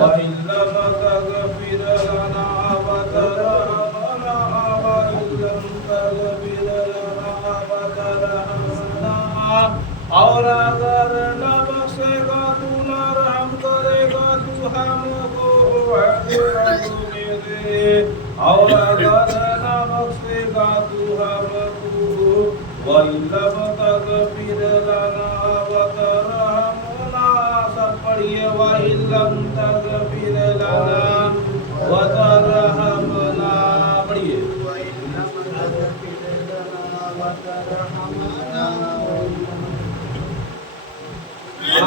وإن لم تغفر لنا وترحمنا وإن لم تغفر لنا وترحمنا اور اگر نہ بخشے گا تو نہ رحم کرے گا تو ہم کو میرے اور اگر نہ بخشے گا تو ہم کو وإن لم تغفر لنا وترحمنا سب پڑھیے وإن لم تغفر لنا وترحمنا پڑھیے وإن لم تغفر لنا وترحمنا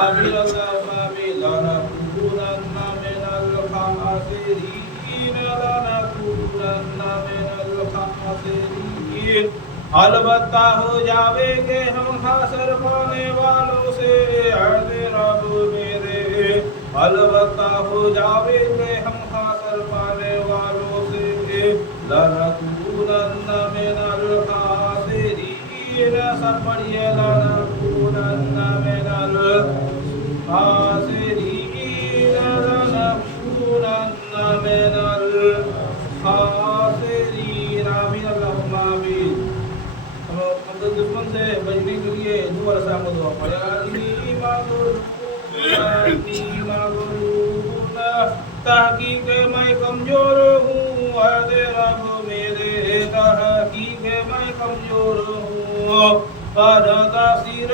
آمين اللهم آمين لنكونن من الخاسرين لنكونن من الخاسرين البتہ ہو جاوے کہ ہم حاصل پانے والوں سے اے رب میرے البتہ ہو جاوے کہ ہم حاصل پانے والوں سے لنکونن من الخاسرین سب پڑھیے لنکونن من الخاسرین لنکونن من الخاسرین آمین اللہم آمین ہم دشمن سے بچنے کے لیے دو عرصہ دعا پڑھے تحقیق میں کمزور ہوں اے رب میرے تحقیق میں کمزور ہوں پن تاثیر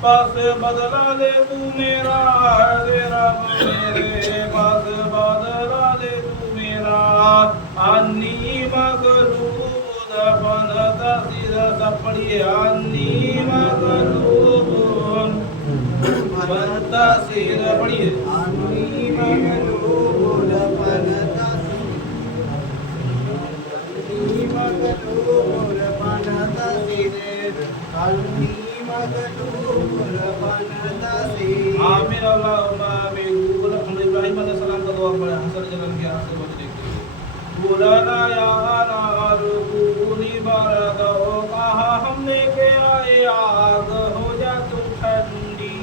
پس بدلا لے تو میرا اے رب میرے پس بدلا لے تو میرا انی مغلوب پن تاثیر سب پڑھیے انی مغلوب پن تاثیر پڑھیے انی مغلوب پن آمین اللہم آمین ابراہیم علیہ السلام کا دعا پڑھے حسن جلال کے آنسر بچنے کے لیے بولانا یا نار کونی بارد ہو کہا ہم نے کہ آئے آگ ہو جا تو ٹھنڈی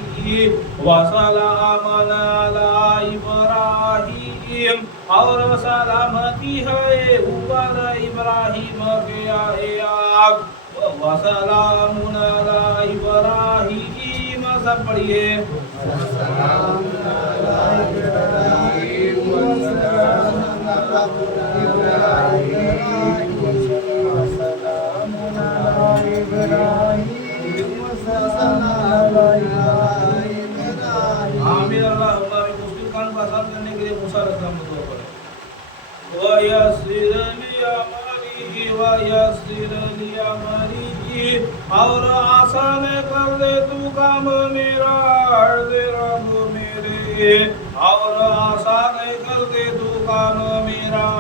وسلام علی ابراہیم اور سلامتی ہے اوپر ابراہیم کے آئے آگ وسلام علی ابراہیم سب پڑھیے وسلام علی ابراہیم وسلام علی ابراہیم وسلام علی ابراہیم وسلام علی ابراہیم آمین اللہم آمین مشکل کام کو آسان کرنے کے لیے موسیٰ علیہ السلام کو دعا پڑھے وَيَسِّرْ لِي أَمْرِي وَيَسِّرْ لِي أَمْرِي اور آسان کر دے تو کام میرا اے رب میرے اور آسان کر دے تو کام میرا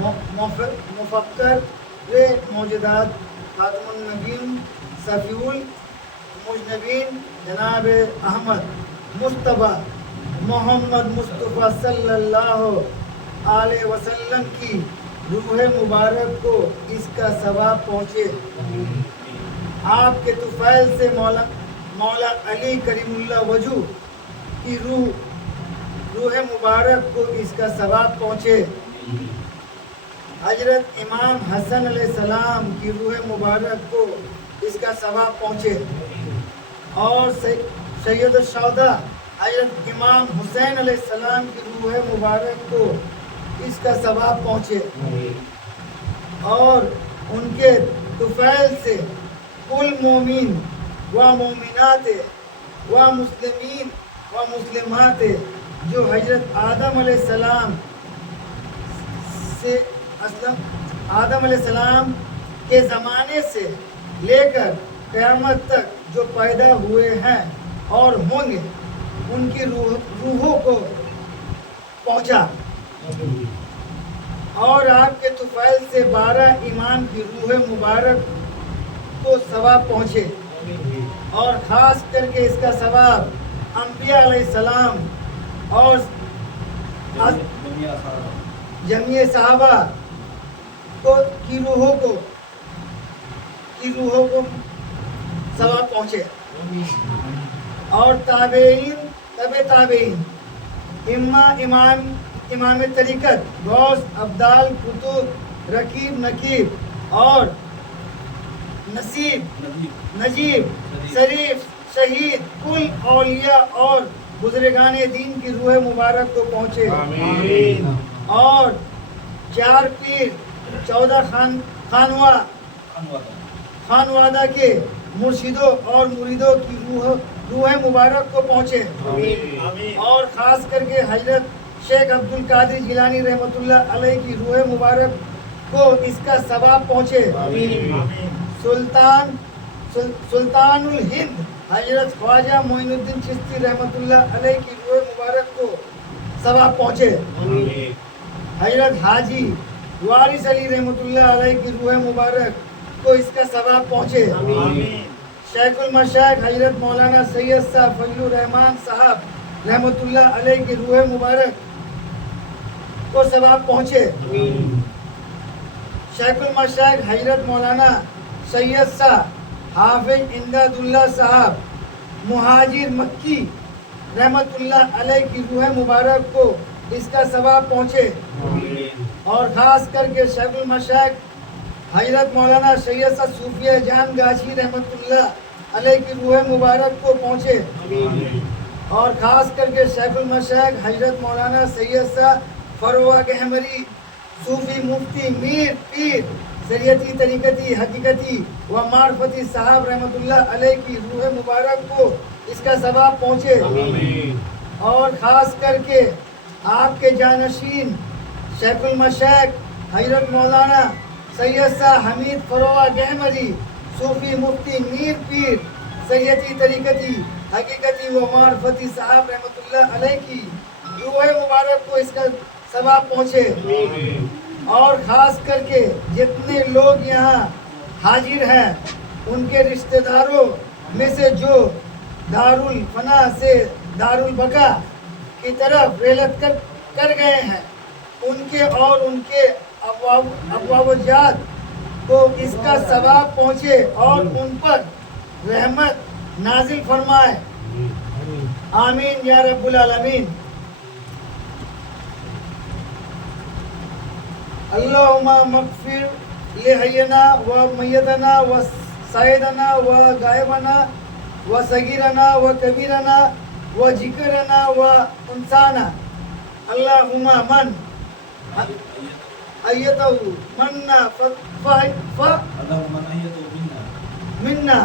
مفکر موجودات خاتم النبیین صفی المجنبین جناب احمد مصطفیٰ محمد مصطفیٰ صلی اللہ علیہ وسلم کی روح مبارک کو اس کا ثواب پہنچے. آپ کے طفیل سے مولا علی کریم اللہ وجہ کی روح مبارک کو اس کا ثواب پہنچے. حضرت امام حسن علیہ السلام کی روح مبارک کو اس کا ثواب پہنچے. اور سید الشہداء حضرت امام حسین علیہ السلام کی روح مبارک کو اس کا ثواب پہنچے. اور ان کے طفیل سے کل مومن و مومنات و مسلمین و مسلمات جو حضرت آدم علیہ السلام کے زمانے سے لے کر قیامت تک جو پیدا ہوئے ہیں اور ہوں گے ان کی روحوں کو پہنچا. اور آپ کے طفیل سے 12 امام کی روح مبارک کو ثواب پہنچے. اور خاص کر کے اس کا ثواب انبیاء علیہ السلام اور جمیع صحابہ کی روحوں کو ثواب پہنچے. اور تابعین امام طریقت غوث ابدال قطب رقیب نقیب اور نجیب شریف شہید کل اولیاء اور بزرگان دین کی روح مبارک کو پہنچے. اور 4 پیر 14 خانوادہ کے مرشدوں اور مریدوں کی روح مبارک کو پہنچے. اور خاص کر کے حضرت شیخ عبد القادر جیلانی رحمۃ اللہ علیہ کی روح مبارک کو اس کا ثواب پہنچے. سلطان الہند حضرت خواجہ معین الدین چشتی رحمۃ اللہ علیہ کی روح مبارک کو ثواب پہنچے. حضرت حاجی وارث علی رحمۃ اللہ علیہ کی روح مبارک کو اس کا ثواب پہنچے. شیخ المشائخ حضرت مولانا سید صاحب فضل الرحمان صاحب رحمۃ اللہ علیہ کی روح مبارک کو ثواب پہنچے. شیخ المشائخ حضرت مولانا سید صاحب حافظ امداد اللہ صاحب مہاجر مکی رحمۃ اللہ علیہ کی روح مبارک کو اس کا ثواب پہنچے. اور خاص کر کے شیخ المشائخ حضرت مولانا سید صاحب صوفیہ جان گاشی رحمۃ اللہ علیہ کی روح مبارک کو پہنچے. اور خاص کر کے شیخ المشائخ حضرت مولانا سید صاحب فروغ گہمری صوفی مفتی میر پیر شریعتی طریقتی حقیقتی و معرفتی صاحب رحمۃ اللہ علیہ کی روح مبارک کو اس کا ثواب پہنچے. اور خاص کر کے آپ کے جانشین شیخ المشائخ حضرت مولانا سید صاحب حمید فروغ گہمری صوفی مفتی میر پیر شریعتی طریقتی حقیقتی و معرفتی صاحب رحمۃ اللہ علیہ کی روح مبارک کو اس کا ثواب پہنچے. اور خاص کر کے جتنے لوگ یہاں حاضر ہیں ان کے رشتہ داروں میں سے جو دارالفنا سے دارالبقا کی طرف رحلت کر گئے ہیں ان کے اور ان کے ابواب جات کو اس کا ثواب پہنچے اور ان پر رحمت نازل فرمائے. آمین یا رب العالمین. اللہم مغفر لحینا و میتنا و سائدنا و غائبنا و صغیرنا و کبیرنا و ذکرنا و انسانا. اللہم من ایتو منا منا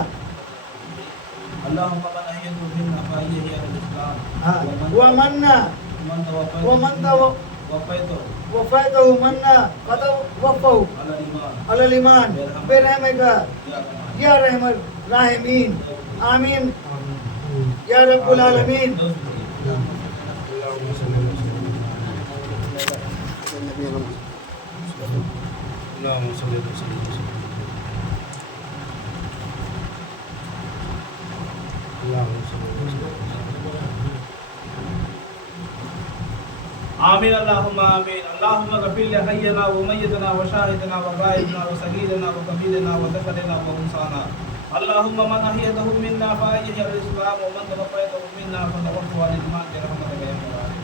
ومن وفیتو منا فتوفو علی الایمان برحمتک یا رحم الراحمین. آمین یا رب العالمین. اللهم صل وسلم اللهم صل وسلم آمين اللهم آمين اللهم اغفر لحينا وميتنا وشاهدنا وغائبنا وصغيرنا وكبيرنا وذكرنا وانثانا اللهم من أحيته منا فأحيه على الإسلام ومن توفيته منا فتوفه على الإيمان برحمتك يا رب العالمين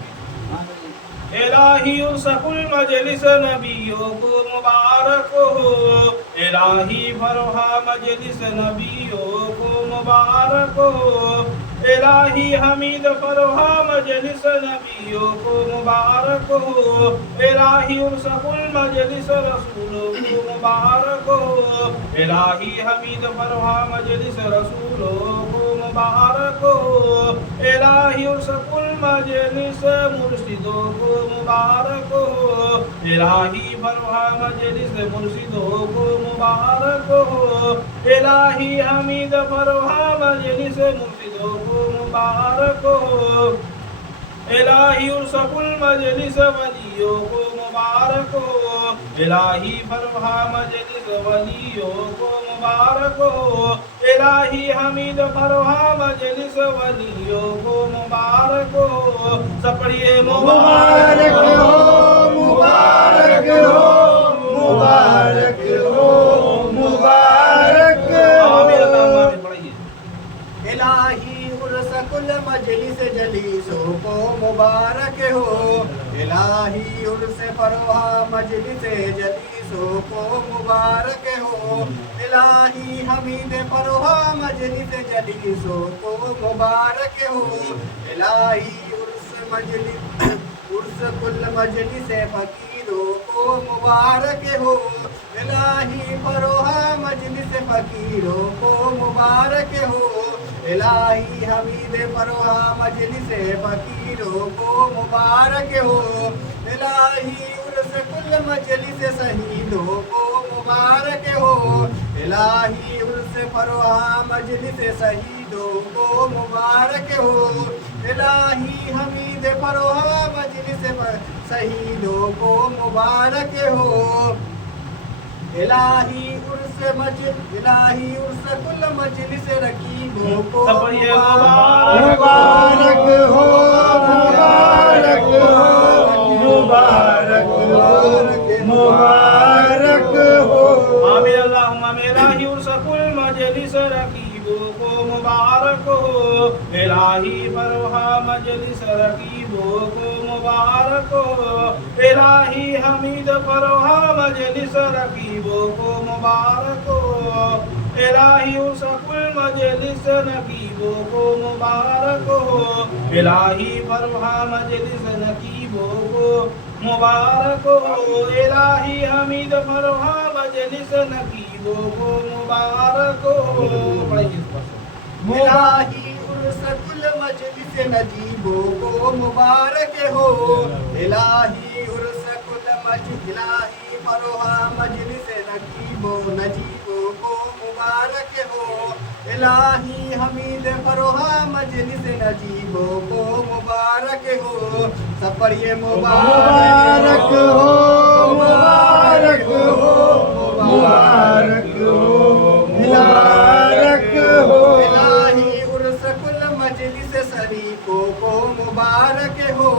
الہی ارسق المجلس نبیوں کو مبارک ہو الہی فرحا مجلس نبیوں کو مبارک ہو الہی حمید فرحا مجلس نبیوں کو مبارک ہو الہی ارسق المجلس رسولوں کو مبارک ہو الہی حمید فرحا مجلس رسولوں کو مبارک ہو الہی ارسق المجلس مرشدوں کو مبارک ہو الہی فرحا مجلس مرشدوں کو مبارک ہو الہی حمید فرحا مجلس مرشدوں کو مبارک ہو الہی ارسق المجلس ولیوں کو مبارک ہو الہی فرحا مجلس ولیوں کو مبارک ہو الہی حمید فرحا مجلس ولیوں کو مبارک ہو سب پڑھیے مبارک ہو مبارک ہو مبارک ہو مبارک ہو الہی ارسق المجلس جلیسوں کو مبارک ہو الہی ارس فرحا مجلس جلیسوں کو مبارک ہو الہی حمید فرحا مجلس جلیسوں کو مبارک ہو الہی ارس کل مجلس فقیروں کو مبارک ہو الہی فرحا مجلس فقیروں کو مبارک ہو الہی حمید فرحا مجلس فقیروں کو مبارک ہو الہی ارس کل مجلس شہیدوں کو مبارک ہو الہی ارس فرحا مجلس شہیدوں کو مبارک ہو الہی حمید فرحا مجلس شہیدوں کو مبارک ہو الہی ارس کل مجلس رقیبوں کو مبارک ہو مبارک ہو مبارک ہو مبارک ہو آمین اللہم الہی ارسق المجلس رقیبوں کو مبارک ہو الہی فرحا مجلس رقیبوں کو مبارک ہو الہی حمید فرحا مجلس رقیبوں کو مبارک ہو الہی ارسق المجلس نقیبوں کو مبارک ہو الہی فرحا مجلس نقیبوں کو مبارک ہو الہی حمید فرحا مجلس نقیبوں کو مبارک ہو الہی ارسق المجلس نجیبوں کو مبارک ہو الہی ارسق الہی فرحا مجلس نجیبوں کو مبارک ہو الہی حمید فرحا مجلس نجیبوں کو مبارک ہو سب پڑھیے مبارک ہو مبارک ہو مبارک ہو مبارک ہو الہی ارسق المجلس شریفوں کو مبارک ہو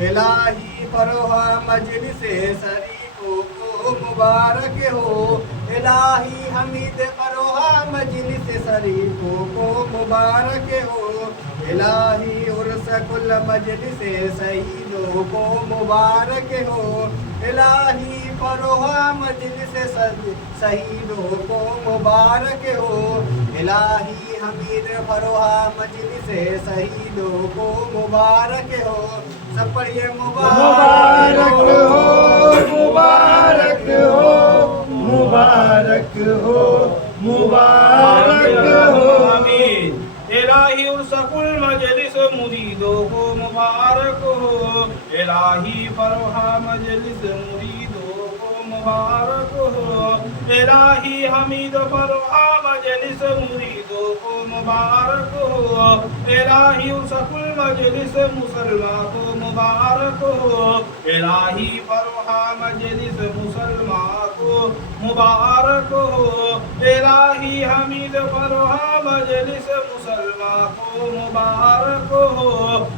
الہی فرحا مجلس شریفوں کو مبارک ہو الہی حمید فرحا مجلس شریفوں کو مبارک ہو الہی ارسق المجلس شہیدوں کو مبارک ہو الہی فرحا مجلس شہیدوں کو مبارک ہو الہی حمید فرحا مجلس شہیدوں کو مبارک ہو سب پڑھیے مبارک ہو مبارک ہو مبارک ہو مبارک ہو آمین الہی ارسق المجلس مریدوں کو مبارک ہو الہی فرحا مجلس مریدوں کو مبارک ہو الہی حمید فرما مجلس مریدوں کو مبارک ہو الہی اسق المجلس مسلمان کو مبارک ہو الہی فرما مجلس مسلمان کو مبارک ہو الہی حمید فرما مجلس مسلمان کو مبارک ہو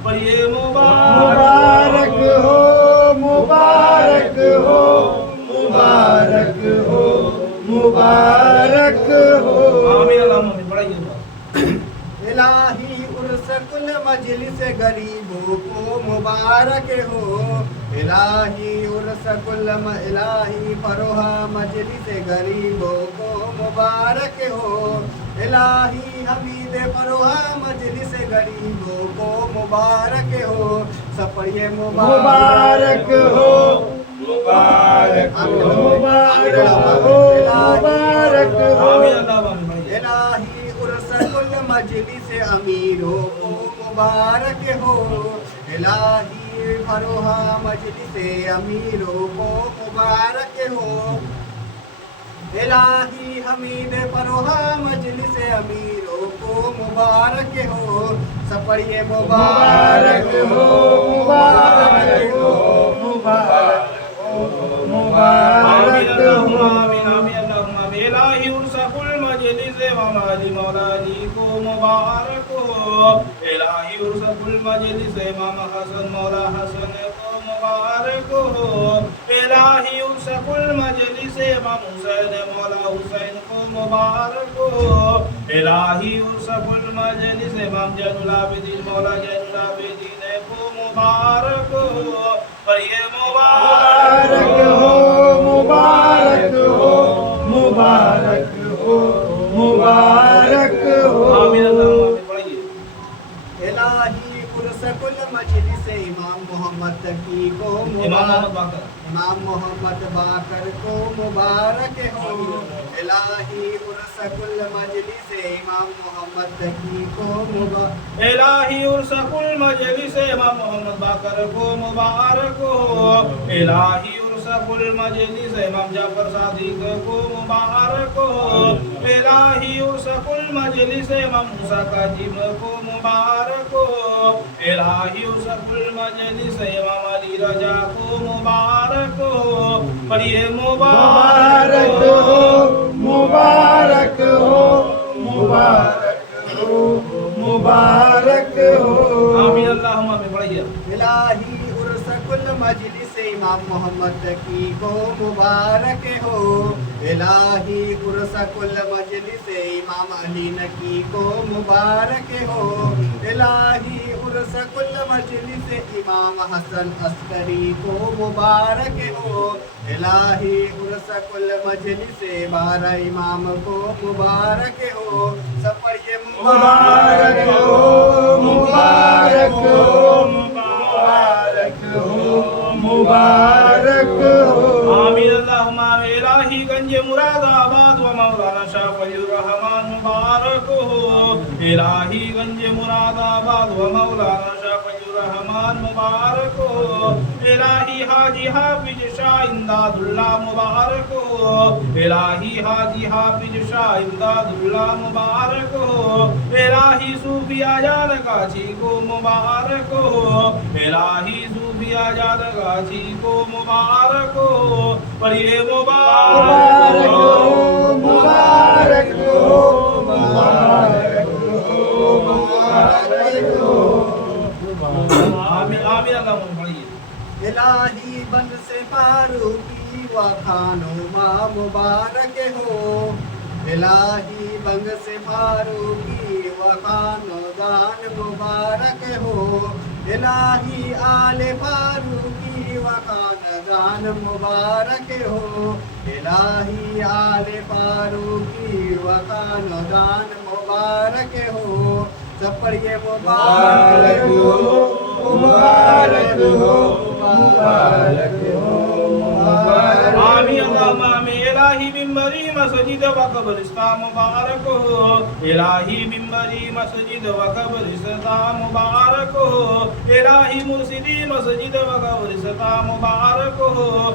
اور یہ مبارک ہو مبارک ہو مبارک ہو مبارک ہو آمین اللہم آمین پڑھائیے الہی عرس کل مجلس غریبوں کو مبارک ہو الہی عرس کل الہی فروح مجلس غریبوں کو مبارک ہو الہی حمید فروح مجلس غریبوں کو مبارک ہو سب پڑھیے مبارک ہو مبارک ہو مبارک ہو مبارک ہو آمین اللہم آمین پڑھائیے الہی عرس کل مجلس امیروں کو مبارک ہو الہی فروح مجلس امیروں کو مبارک ہو الہی حمید فروح مجلس امیروں کو مبارک ہو سب پڑھیے مبارک ہو مبارک ہو مبارک ہو مبارک ہو آمین آمین اللہم آمین الہی عرس کل مجلس امام علی مولا علی کو مبارک ہو الہی عرس کل مجلس امام حسن مولا حسن کو مبارک ہو الہی عرس کل مجلس امام حسین مولا حسین کو مبارک ہو الہی عرس کل مجلس امام زین العابدین مولا زین العابدین کو مبارک ہو اور یہ مبارک ہو مبارک ہو مبارک ہو مبارک ہو آمین اللہم آمین پڑھائیے الہی عرس کل مجلس امام محمد تقی کو مبارک امام محمد باقر کو مبارک ہو الہی عرس کل مجلس امام محمد تقی کو مبارک الہی عرس کل مجلس امام محمد باقر کو مبارک ہو الہی عرس کل مجلس امام جعفر صادق کو مبارک ہو الہی عرس کل مجلس امام موسیٰ کاظم کو مبارک ہو الہی عرس کل مجلس امام علی رضا کو مبارک ہو پڑھیے مبارک ہو مبارک ہو مبارک ہو مبارک ہو آمین اللہم آمین پڑھائیے الہی عرس کل مجلس امام محمد تقی کو مبارک ہو الہی عرس کل مجلس امام علی نقی کو مبارک ہو الہی عرس کل مجلس امام حسن عسکری کو مبارک ہو الہی عرس کل مجلس 12 امام کو مبارک ہو سب پڑھیے مبارک ہو مبارک ہو مبارک ہو مبارک ہو آمین اللہم آمین الہی گنج مراد آباد و مولانا شاہ ولی الرحمن مبارک ہو الہی گنج مراد آباد و مولانا شاہ ولی الرحمن مبارک ہو الہی حاجی حافظ شاہ امداد اللہ مبارک ہو الہی حاجی حافظ شاہ امداد اللہ مبارک ہو الہی صوفی آجاد گاچھی کو مبارک ہو الہی صوفی آجاد گاچھی کو مبارک ہو پر یہ مبارک ہو مبارک ہو مبارک ہو مبارک ہو آمین آمین اللہم پڑھیے الہی بند سے فاروقی و خانوما مبارک ہو الہی بنگ سے فاروقی و خاندان مبارک ہو الہی آل فاروقی و خاندان مبارک ہو الہی آل فاروقی و خاندان مبارک ہو سب پڑھیے مبارک ہو مبارک ہو مبارک ہو مبارک ہو آمین اللہم آمین الہی ممبری مسجد و قبرستان مبارک ہو الہی ممبری مسجد و قبرستان مبارک ہو الہی مرشدی مسجد و قبرستان مبارک ہو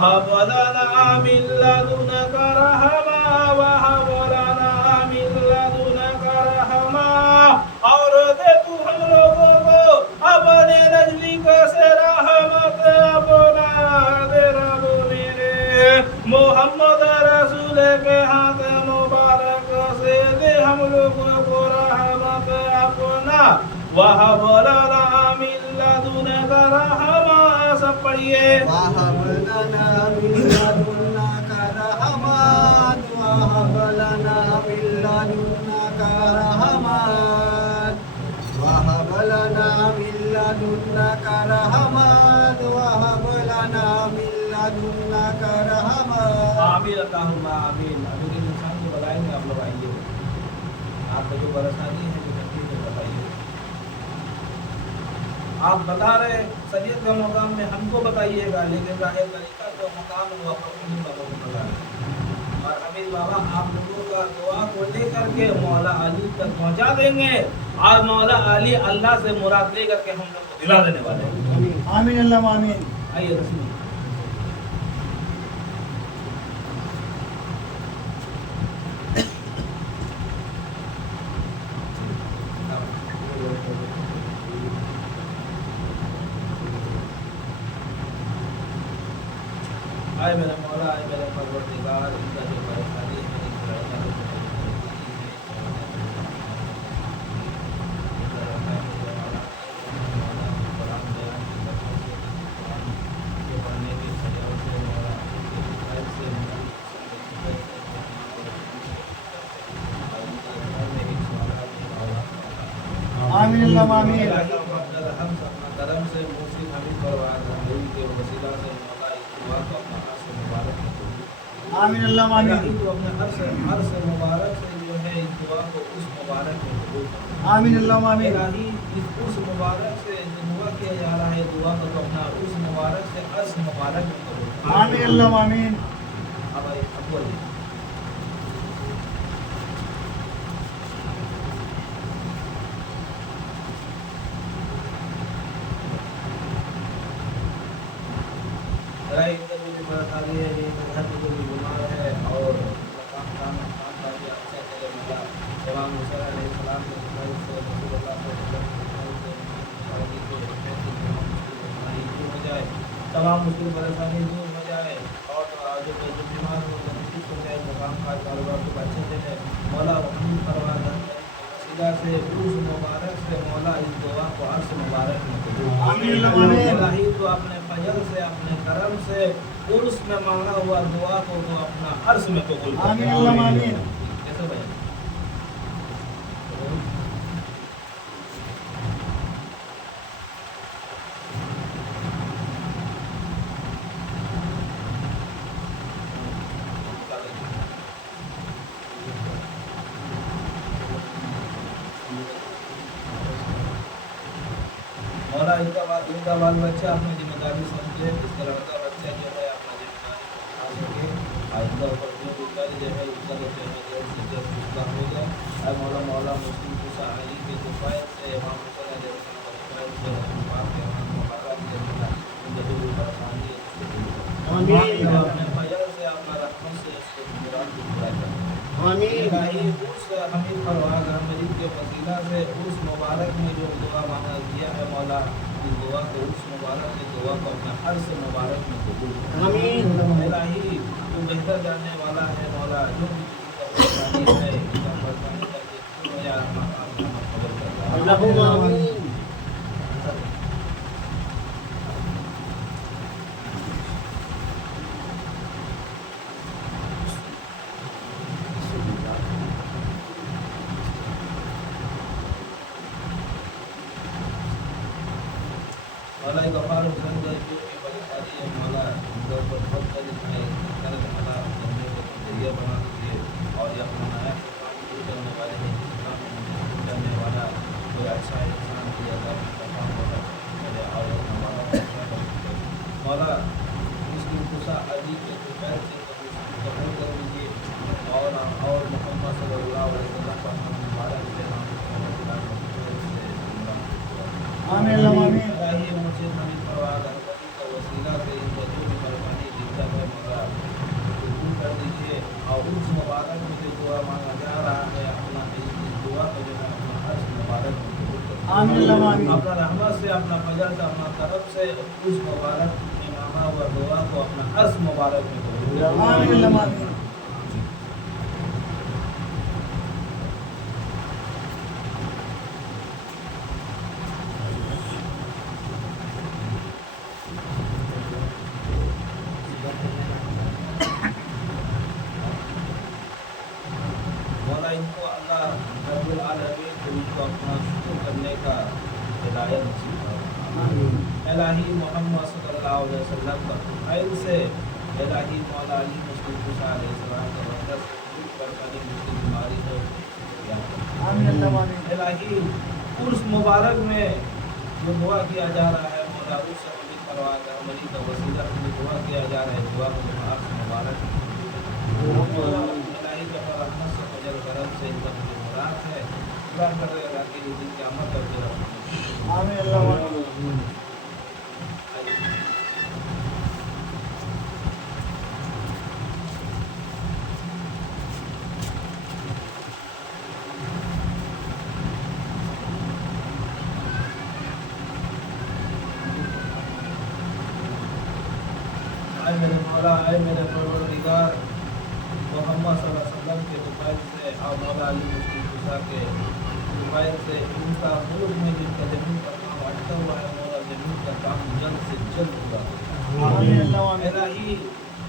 وهب لنا من لدنك رحمة وهب لنا من لدنك رحمة اور دے تو ہم لوگوں کو اپنے نزدیک سے رحمت اپنا دے رب میرے محمد رسول کے ہاتھ مبارک سے دے ہم لوگوں کو رحمت اپنا وَهَبْ لَنَا مِن لَّدُنْكَ رَحْمَةً سب پڑھیے وَهَبْ لَنَا مِن لَّدُنَّكَ رَحْمَةً وَهَبْ لَنَا مِن لَّدُنَّكَ رَحْمَةً وَهَبْ لَنَا مِن لَّدُنَّكَ رَحْمَةً وَهَبْ لَنَا مِن لَّدُنَّكَ رَحْمَةً آمین اللہم آمین ابھی کے انسان کو بتائیں گے آپ لوگ آئیے آپ کو جو پریشانی ہے جو تکلیف ہے بتائیے آپ بتا رہے سید کا مقام میں ہم کو بتائیے گا لیکن ظاہر طریقہ تو مقام ہوا حمید بابا کو بتا رہے اور حمید بابا آپ لوگوں کا دعا کو لے کر کے مولا علی تک پہنچا دیں گے اور مولا علی اللہ سے مراد لے کر کے ہم لوگ کو دلا دینے والے ہیں آمین اللہ آمین آئیے رسول آئے میرے مولا آئے میرے پروردگار ان کا جو پریشانی ہے اس لڑکا جو آمین اللہ آمین ہم اپنا کرم سے موسی حمید پروار حمید کے وسیلہ سے مولا اس دعا کو اپنا ہر سے مبارک میں قبول آمین اللہ آمین تو اپنے ہر سے مبارک سے جو ہے اس دعا کو اس مبارک میں قبول آمین اللہ آمین الہی اس مبارک سے جو دعا کیا جا رہا ہے دعا کو تو اپنا اس مبارک سے اس مبارک میں قبول آمین اللہ آمین اب آئیے اب بولیے انٹرویو کی پریشانی ہے یہ گھر میں کوئی بیمار ہے اور کام کا بھی اچھا چلے ملا امام حسین علیہ السلام کے رسول اللہ صلی اللہ علیہ وسلم ہو جائے تمام مشکل پریشانی دور ہو جائے اور جو بیمار ہو ٹھیک ہو جائے مقام کا کاروبار کو اچھے سے مولا حمید پروار سیدھا سے عرس مبارک سے مولا اس دعا کو عرص مبارک میں قبول الہی تو اپنے فضل سے اپنے کرم سے عرس میں مانگا ہوا دعا کو تو اپنا عرص میں قبول آمین اللہ آمین کیسے بھائی مولا ان کا بال بچہ اپنی ذمہ داری سمجھے اس کا لڑکا بچہ جو ہے اپنا ذمہ داری اٹھا سکے آئندہ اوپر جو بیماری جو ہے اس کا جو ہے اس کا ہو جائے اے مولا مسلم موسیٰ علی کے کفایت سے امام حسین علیہ السلام کے پاک کے امام مبارک کے اللہ ان کا جو بھی پریشانی ہے اس کو اپنے فضل سے اپنا رحمت سے اس کو مراد کو پورا کریں الہی اس حمید پروار حمید کے وسیلہ سے اس مبارک میں جو دعا مانگا دیا ہے مولا اس دعا کو اس مبارک کی دعا کو اپنا ہر سے مبارک میں قبول آمین الہی تو بہتر جاننے والا ہے مولا جو بھی کسی کا پریشانی ہے اس کا پریشانی کر کے تو یا خبر کرتا اللہم آمین مولا غفار حسین کا جو بھی پریشانی ہے مولا ان کا اوپر بہت بڑی ہے کرم مولا بننے کو ذریعہ بنا دیجیے اور یہ اپنا نیا کام شروع کرنے والے ہیں جس کام میں شروع کرنے والا کوئی اچھا انسان دیا تھا ان کا کام ہوگا میرے اور مولا مولا اس کی خوشا علی کے دوپہر سے قبول کر لیجیے اور محمد صلی اللہ علیہ وسلم کا مبارک سے آمین اللہ آمین الہی مجھے حمید پروار کا وسیلہ سے ان کو جو بھی پریشانی جس کا آمین اللہم آمین۔ اپنا رحمت سے، اپنا فضل سے، اپنا طرف سے اس مبارک انعامہ و دعا کو اپنا عرض مبارک میں قبول کرے۔ آمین اللہم آمین۔ مولا ان کو اللہ رب العالمین کو ان کو اپنا شکر کرنے کا ہدایت نصیب فرمائے۔ الہی محمد صلی اللہ علیہ وسلم کا خیر سے الہی مولا علی مسلم موسیٰ علیہ السلام کا وحدہ سے دور پرکانی مسلم بیماری ہو یا آمین اللہم آمین۔ الہی عرس مبارک میں جو دعا کیا جا رہا ہے مولا اس سے عملی کروا کر عملی کا وسیلہ جو دعا کیا جا رہا ہے دعا کو آپ سے مبارک الہی کا رحمت سے فضل کرم سے ان کا مجھے مراد ہے پورا کر رہے گا کہ یہ دن قیامت تک جو آمین اللہم آمین۔ اے میرے مولا، اے میرے پروردگار، محمد صلی اللہ علیہ وسلم کے دوپہر سے اور مولا علی مسلم موسیٰ کے دوپہر سے ان کا ملک میں جن کا زمین کا کام اٹکا ہوا ہے مولا زمین کا کام جلد سے جلد پورا ہو جائے۔ آمین اللہم آمین۔ الہی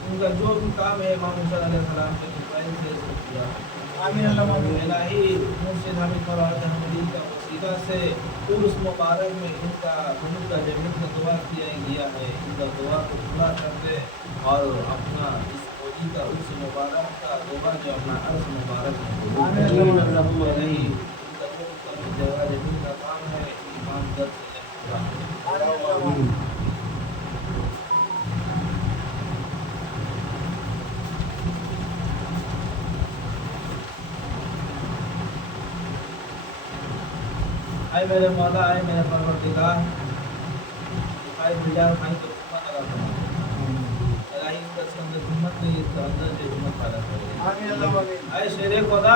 ان کا جو بھی کام ہے امام حسین علیہ السلام کے دوپہر سے اس کو پورا ہو۔ آمین اللہم آمین۔ الہی مرشد حامد فرات حمدی کا وسیلہ سے اس مبارک میں ان کا ملک کا زمین کا دعا کیا گیا ہے ان کا دعا کو پورا کر دے اور اپنا اس فوجی کا اس مبارک کا دعا جو اپنا عرض مبارک میں آمین اللہم آمین۔ الہی ان کا ملک کا جگہ زمین کا کام ہے ایمان درد سے پورا ہو۔ آمین اللہم آمین۔ اے میرے مولا، اے میرے پروردگار، اے بلال بھائی کو خدمت ادا فرما الہی ان کا اندر ہمت نہیں اس کا اندر سے ہمت پیدا کرے۔ آمین اللہم آمین۔ اے شیر خدا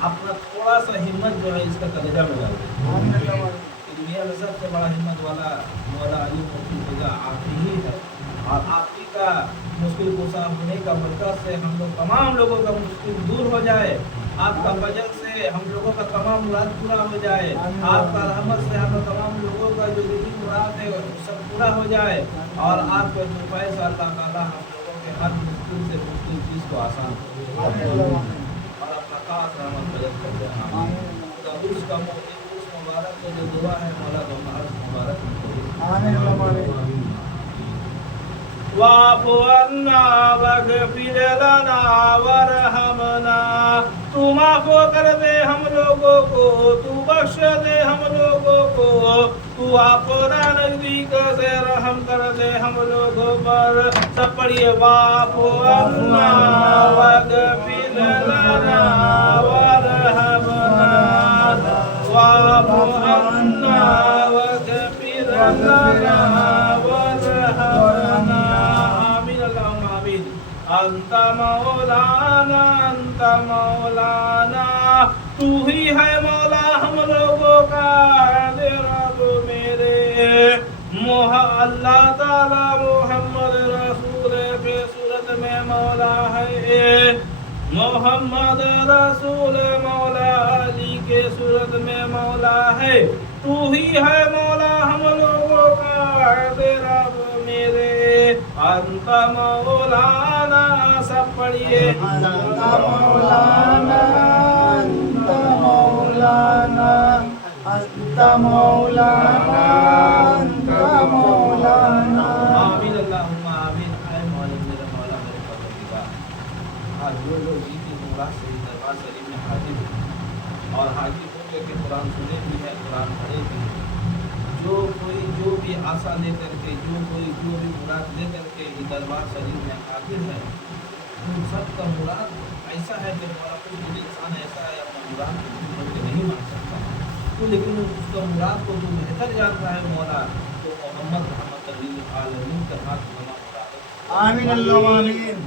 اپنا تھوڑا سا ہمت جو ہے اس کا کلیجہ میں ڈال دے۔ آمین اللہم آمین۔ کہ دنیا میں سب سے بڑا ہمت والا مولا علی مفتی خدا آپ ہی ہے اور آپ ہی کا مشکل کشا ہونے کا برکت سے ہم لوگ تمام لوگوں کا مشکل دور ہو جائے، آپ کا فضل سے ہم لوگوں کا تمام مراد پورا ہو جائے، آپ کا رحمت سے ہم تمام لوگوں کا جو دلی مراد ہے وہ سب پورا ہو جائے اور آپ کے روپئے سے اللہ تعالیٰ ہم لوگوں کے ہر مشکل سے مشکل چیز کو آسان کر دے آمین اللہم آمین۔ اور اپنا خاص رحمت مدد کر دے۔ آمین۔ خدا اس کا اس مبارک کا جو دعا ہے مولا تو ہمارا مبارک میں قبول۔ آمین اللہم آمین۔ واعف عنا واغفر لنا وارحمنا، تو معاف کر دے ہم لوگوں کو، تو بخش دے ہم لوگوں کو، تو اپنا نزدیک سے رحم کر دے ہم لوگوں پر۔ سب پڑھیے واعف عنا واغفر لنا وارحمنا، واعف عنا واغفر لنا وارحمنا۔ آمین اللہم آمین۔ انت مولانا، انت مولانا، تو ہی ہے مولا ہم لوگوں کا اے رب میرے۔ اللہ تعالیٰ محمد رسول پہ صورت میں مولا ہے، محمد رسول مولا علی کے صورت میں مولا ہے، تو ہی ہے مولا ہم لوگوں کا اے رب میرے۔ انت مولانا، سب پڑھیے انت مولانا، انت مولانا، انت مولانا، انت مولانا۔ آمین اللہم آمین۔ اے مولا میرے مولا میرے پروردگار، آج جو لوگ جی کی مراد سے دربار شریف میں حاضر ہیں اور حاضر ہو کے قرآن سنے بھی ہے، قرآن پڑھے بھی ہے، جو کوئی جو بھی آسا لے کر کے جو کوئی جو بھی مراد لے کر کے یہ دربار شریف میں حاضر ہے، ان سب کا مراد ایسا ہے کہ ہمارا کوئی بھی انسان ایسا ہے اپنا مراد کو بول کے نہیں مان سکتا تو، لیکن اس کا مراد کو جو بہتر جانتا ہے مولا تو محمد رحمت للعالمین کا ہاتھ بنا مراد ہے۔ آمین اللہم آمین۔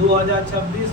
2026